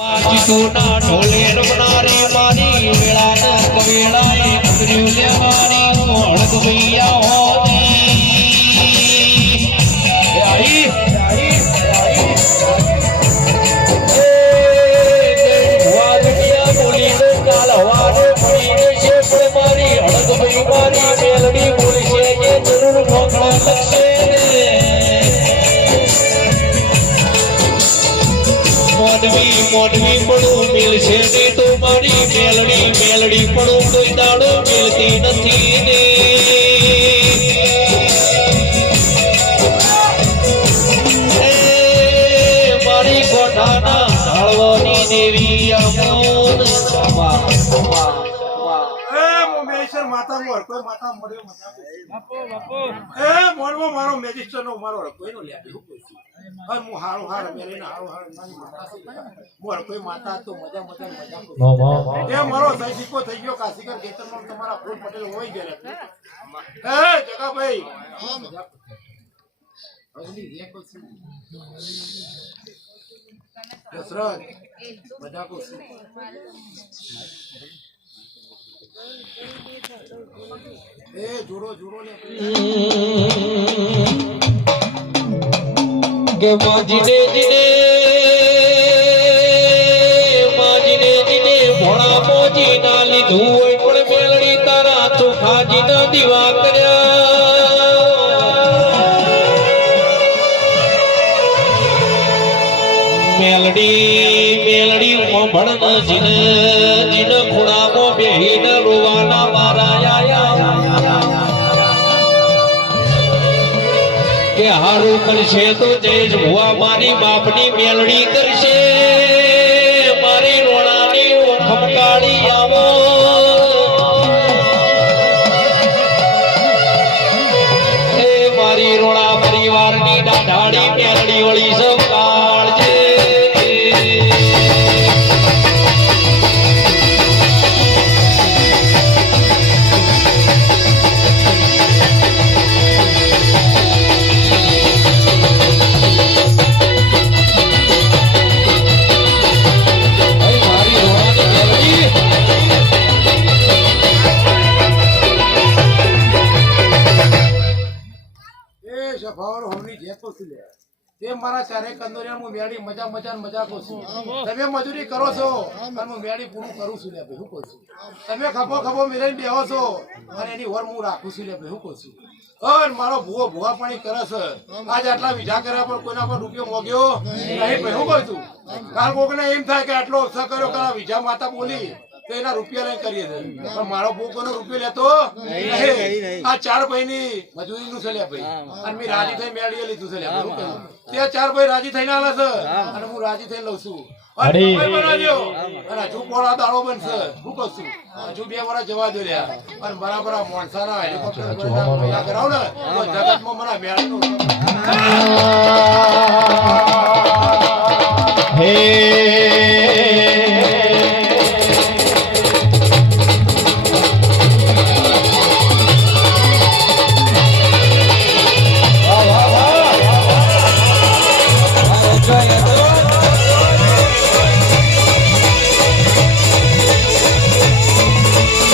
જીતુના ઢોલે રમનારી મારી વેળા ન કવેળાએ કબર્યું લે મારી ઓળખ ભૈયા હોતી આઈ વાદળિયા બોલીને કાલ હવાને પડીને છે પણ મારી ઓળખ ભઈ મારી મેલડી બોલશે એ જરૂર ઠોકળા લખશે મોડવી પડું મિલશે ને તો મારી મેલડી પડું કોઈ દાડો મિલતી નથી ને મારી કોઠાના ઢાળવાની દેવી અમોન માતા મોર કોઈ માતા મળ્યો મજા બાપો એ મોરવો મારો મેજિસ્ટર નો મારો કોઈનો લે હું હારો હારો મેલીને હારો હારો નાની માતા મોર કોઈ માતા તો મજા એ મારો સૈનિકો થઈ ગયો કાશીકર ખેતરમાં તમારા ફૂલ પટેલ હોય ગયા એ જગાભાઈ દશરથ મજા કો એ જોડો ને કે માજીને ભોળા મોજી ના લીધું હોય પણ મેલડી તારા ચોખાજી ના દીવા કર્યા મેલડી ભણ જીન ખૂણામાં બેહીને રોવાના મારા કે હારું કરશે તો જયેશ ભુવા મારી બાપની મેલડી કરશે મારી રોણાની ખમકાળી આવો એ મારી રોણા પરિવારની દાઢાળી મેલડી વળી સંભાળજે મારા ચારે કંદોરિયા હું મેળી મજા કરું છું તમે મજૂરી કરો છો અને હું મેળી પૂરું કરું છું લે ભાઈ હું કહું છું તમે ખભો મેળીને બેહો છો અને એની ઓર હું રાખું છું લે ભાઈ હું કહું છું અને મારો ભૂવા પાણી કરે છે આજ આટલા વિઝા કર્યા પણ કોઈના પર રૂપિયો મોગ્યો નહીં ભાઈ હું કહું છું કાલ કોકને એમ થાય કે આટલો ઉત્સાહ કર્યો કે વિઝા માતા બોલી તો એના રૂપિયા લઈને કરીએ પણ મારો ભૂકોનો રૂપિયો લેતો આ ચાર ભાઈ ની મજૂરી નું છે લે ભાઈ અને મેં રાજી થઈ મેળવી લીધું છે લે તે ચાર ભાઈ રાજી થઈને આલે છે અને હું રાજી થઈને લઉં છું અને હજુ પોળા દાડો બનશે શું કરશું હજુ 2 વર્ષ જવા દો રહ્યા અને બરાબર મોણસાના હેલિકોપ્ટર કરાવ ને તો જગતમાં મને મેળવી